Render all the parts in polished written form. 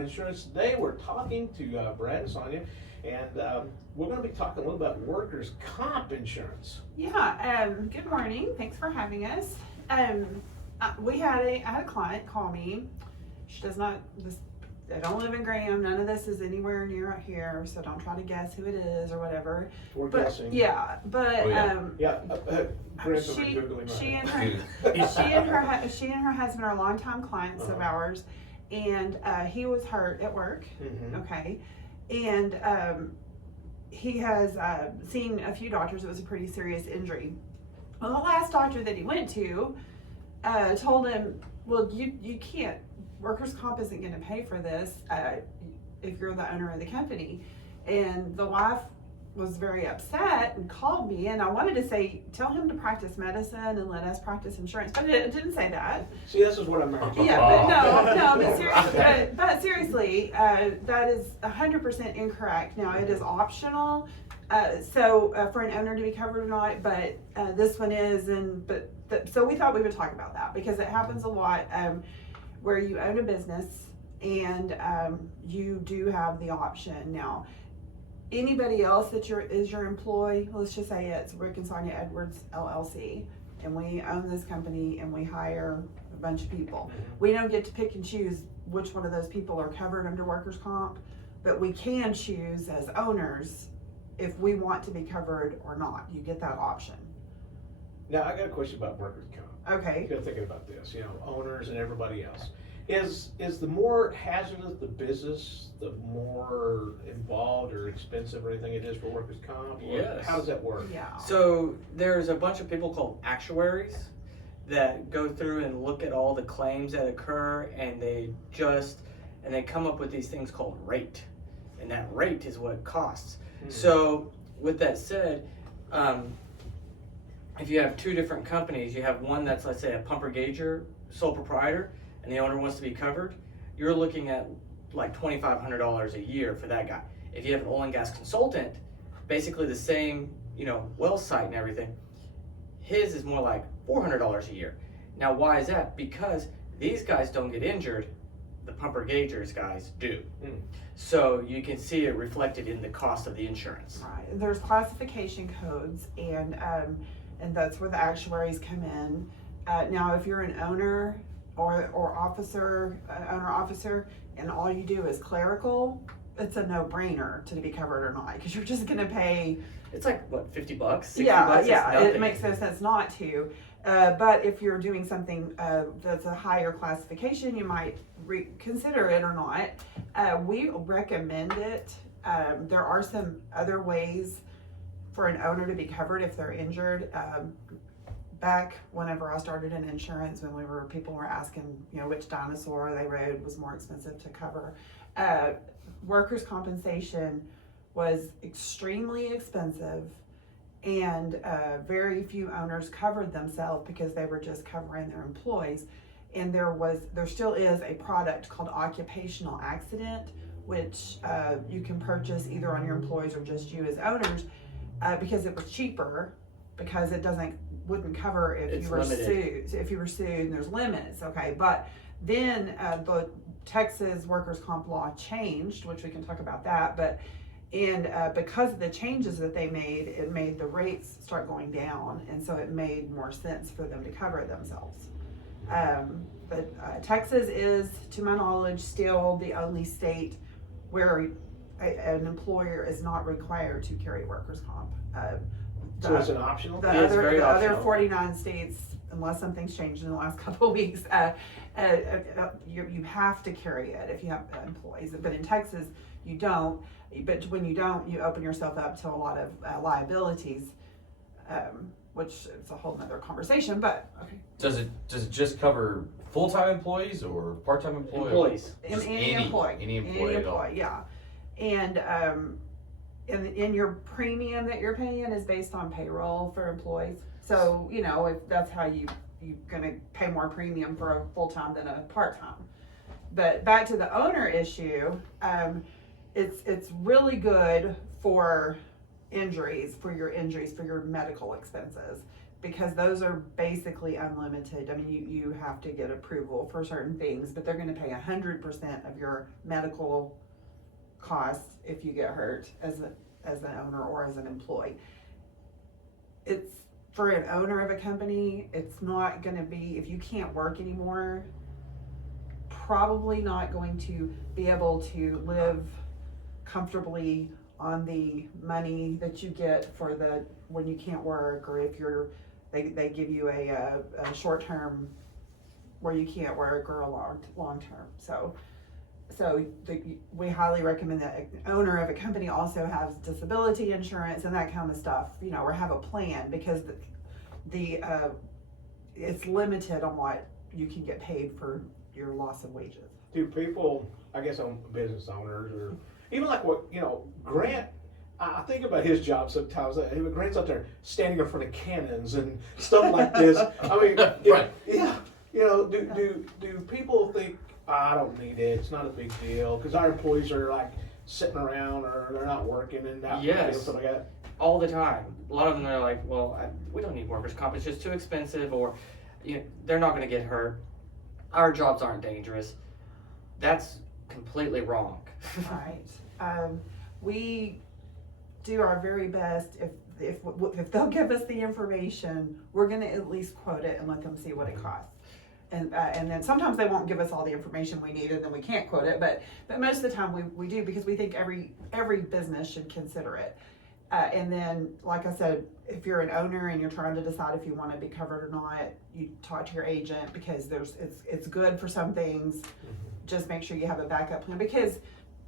Insurance. Today we're talking to Brad and Sonia, and we're going to be talking a little about workers' comp insurance. Yeah, good morning. Thanks for having us. I had a client call me. She does not, they don't live in Graham. None of this is anywhere near out here, so don't try to guess who it is or whatever. We're guessing. Yeah, but she and her husband are longtime clients of ours, and he was hurt at work. Okay, and he has seen a few doctors. It was a pretty serious injury. Well, the last doctor that he went to told him, well, you can't, workers' comp isn't going to pay for this if you're the owner of the company. And the wife was very upset and called me, and I wanted to say, tell him to practice medicine and let us practice insurance, but it didn't say that. See, this is what I'm married to. Yeah, but seriously, that is 100% incorrect. Now, it is optional, for an owner to be covered or not, but this one is, so we thought we would talk about that, because it happens a lot where you own a business and you do have the option. Now, anybody else that is your employee, let's just say it's Rick and Sonia Edwards LLC, and we own this company and we hire a bunch of people. We don't get to pick and choose which one of those people are covered under workers' comp, but we can choose as owners if we want to be covered or not. You get that option. Now, I got a question about workers' comp. Okay. You're thinking about this, owners and everybody else. Is the more hazardous the business, the more involved or expensive or anything it is for workers' comp? Yes. How does that work? Yeah. So there's a bunch of people called actuaries that go through and look at all the claims that occur, and they come up with these things called rate, and that rate is what it costs. So with that said, if you have two different companies, you have one that's, let's say, a pumper gauger, sole proprietor, and the owner wants to be covered, you're looking at like $2,500 a year for that guy. If you have an oil and gas consultant, basically the same, well site and everything, his is more like $400 a year. Now, why is that? Because these guys don't get injured, the pumper gaugers guys do. So you can see it reflected in the cost of the insurance. Right. There's classification codes, and that's where the actuaries come in. Now, if you're an owner or officer, and all you do is clerical, it's a no-brainer to be covered or not, because you're just going to pay. It's like, what, $50, $60? Yeah, it makes no sense not to. But if you're doing something that's a higher classification, you might consider it or not. We recommend it. There are some other ways for an owner to be covered if they're injured. Back whenever I started in insurance, when people were asking, which dinosaur they rode was more expensive to cover, workers' compensation was extremely expensive, and very few owners covered themselves because they were just covering their employees. And there still is a product called occupational accident, which you can purchase either on your employees or just you as owners, because it was cheaper, because it wouldn't cover if you were sued. If you were sued, and there's limits, okay. But then the Texas workers' comp law changed, which we can talk about that. But because of the changes that they made, it made the rates start going down, and so it made more sense for them to cover themselves. But Texas is, to my knowledge, still the only state where an employer is not required to carry workers' comp. So it's an optional? The optional. other 49 states, unless something's changed in the last couple of weeks, you have to carry it if you have employees. But in Texas, you don't. But when you don't, you open yourself up to a lot of liabilities, which is a whole nother conversation. But okay. Does it just cover full-time employees or part-time employees? Any employee. Any employee, yeah. And your premium that you're paying is based on payroll for employees. So, if that's how you're going to pay more premium for a full-time than a part-time. But back to the owner issue, it's really good for your medical expenses. because those are basically unlimited. I mean, you have to get approval for certain things, but they're gonna pay 100% of your medical costs if you get hurt as an owner or as an employee. It's, for an owner of a company, it's not gonna be, if you can't work anymore, probably not going to be able to live comfortably on the money that you get for the, when you can't work, or if they give you a short term where you can't work, or a long term. So we highly recommend that an owner of a company also has disability insurance and that kind of stuff, or have a plan, because it's limited on what you can get paid for your loss of wages. Do people, I guess, business owners, or even like what, Grant, I think about his job sometimes. Grant's up there standing in front of cannons and stuff like this. I mean, Right. Yeah, do people think, I don't need it, it's not a big deal, because our employees are like sitting around, or they're not working, and that Yes. stuff like that? All the time. A lot of them are like, well, we don't need workers' comp. It's just too expensive, or they're not going to get hurt. Our jobs aren't dangerous. That's completely wrong. Right. We do our very best. If they'll give us the information, we're going to at least quote it and let them see what it costs. And then sometimes they won't give us all the information we need, and then we can't quote it. But most of the time we do, because we think every business should consider it. And then, like I said, if you're an owner and you're trying to decide if you want to be covered or not, you talk to your agent, because it's good for some things. Just make sure you have a backup plan, because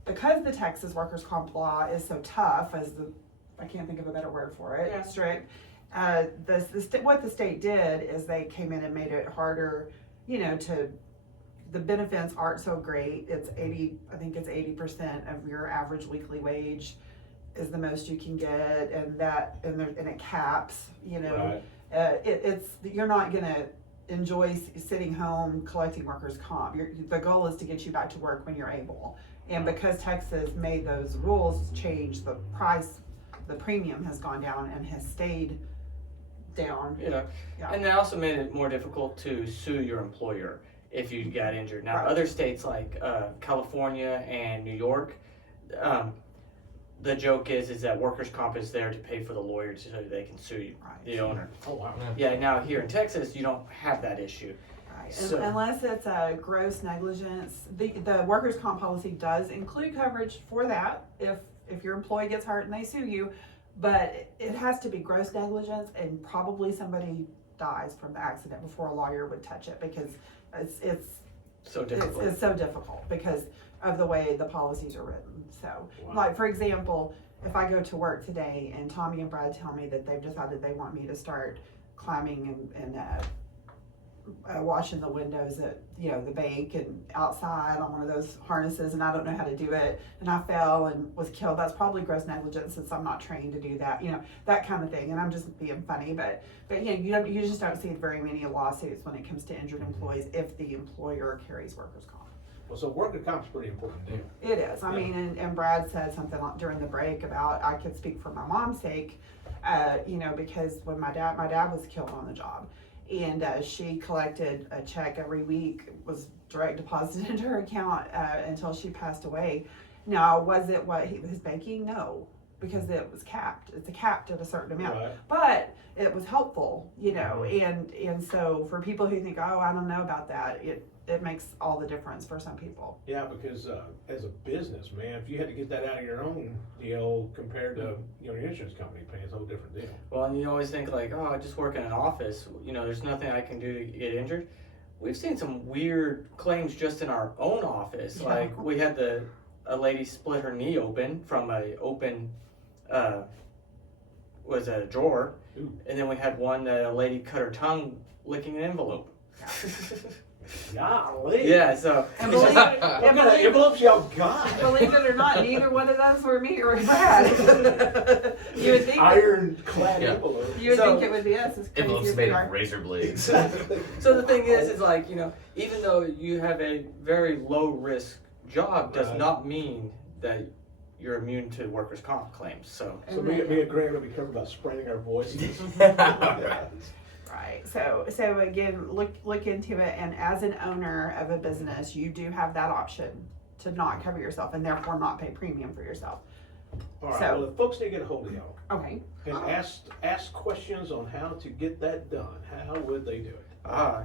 the Texas workers' comp law is so tough, I can't think of a better word for it. Yeah. Strict. What the state did is they came in and made it harder. The benefits aren't so great. It's 80% of your average weekly wage is the most you can get, and it caps. Right. You're not gonna enjoy sitting home collecting workers' comp. The goal is to get you back to work when you're able. And because Texas made those rules change, the premium has gone down and has stayed down. Yeah. And they also made it more difficult to sue your employer if you got injured. Now, Right. other states like California and New York, the joke is that workers' comp is there to pay for the lawyer so they can sue you, Right. the owner. Oh, wow. Yeah, now here in Texas, you don't have that issue. Right. So- Unless it's a gross negligence, the workers' comp policy does include coverage for that if your employee gets hurt and they sue you, but it has to be gross negligence, and probably somebody dies from the accident before a lawyer would touch it, because it's So difficult. it's so difficult because of the way the policies are written. So, Wow. like, for example, if I go to work today and Tommy and Brad tell me that they've decided they want me to start climbing and washing the windows at the bank and outside on one of those harnesses, and I don't know how to do it, and I fell and was killed, that's probably gross negligence, since I'm not trained to do that, that kind of thing. And I'm just being funny, but you just don't see very many lawsuits when it comes to injured employees if the employer carries workers' comp. Well, so workers' comp's pretty important too. It is. I mean, and Brad said something during the break about, I could speak for my mom's sake, because when my dad was killed on the job, and she collected a check every week, was direct deposited into her account until she passed away. Now, was it what he was making? No, because it was capped. It's capped at a certain amount. Right. But it was helpful, and so for people who think, oh, I don't know about that, it makes all the difference for some people. Yeah, because as a business, man, if you had to get that out of your own deal compared to your insurance company paying, it's a whole different deal. Well, and you always think like, oh, I just work in an office. There's nothing I can do to get injured. We've seen some weird claims just in our own office. Yeah. Like we had a lady split her knee open from a open was a drawer, Ooh. and then we had one that a lady cut her tongue licking an envelope. Golly. Yeah, so And it's believe just- it, What and kind of believe, envelopes y'all got? believe it or not, neither one of us were me or Brad. You would think Ironclad Yeah. envelopes. you would So- think it would be us. As crazy Envelopes as made we of are. razor blades. So the thing is like, even though you have a very low risk job, does Right. not mean that you're immune to workers' comp claims. So So me and Grant are gonna be careful about spraining our voices. Right. So again, look into it, and as an owner of a business, you do have that option to not cover yourself and therefore not pay premium for yourself. All right, So- well, if folks need to get a hold of y'all Okay. and ask questions on how to get that done, how would they do it?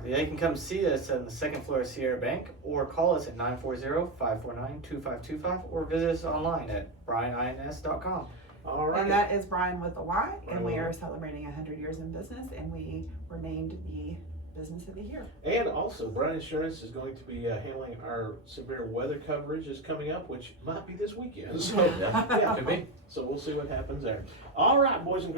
They can come see us on the second floor of Sierra Bank or call us at 940-549-2525 or visit us online at brianins.com. All right. And that is Brian with a Y, Brian and we with a are Y. celebrating 100 years in business, and we were named the Business of the Year. And also, Brian Insurance is going to be handling our severe weather coverage is coming up, which might be this weekend. So, Yeah, yeah. could be. So we'll see what happens there. All right, boys and girls.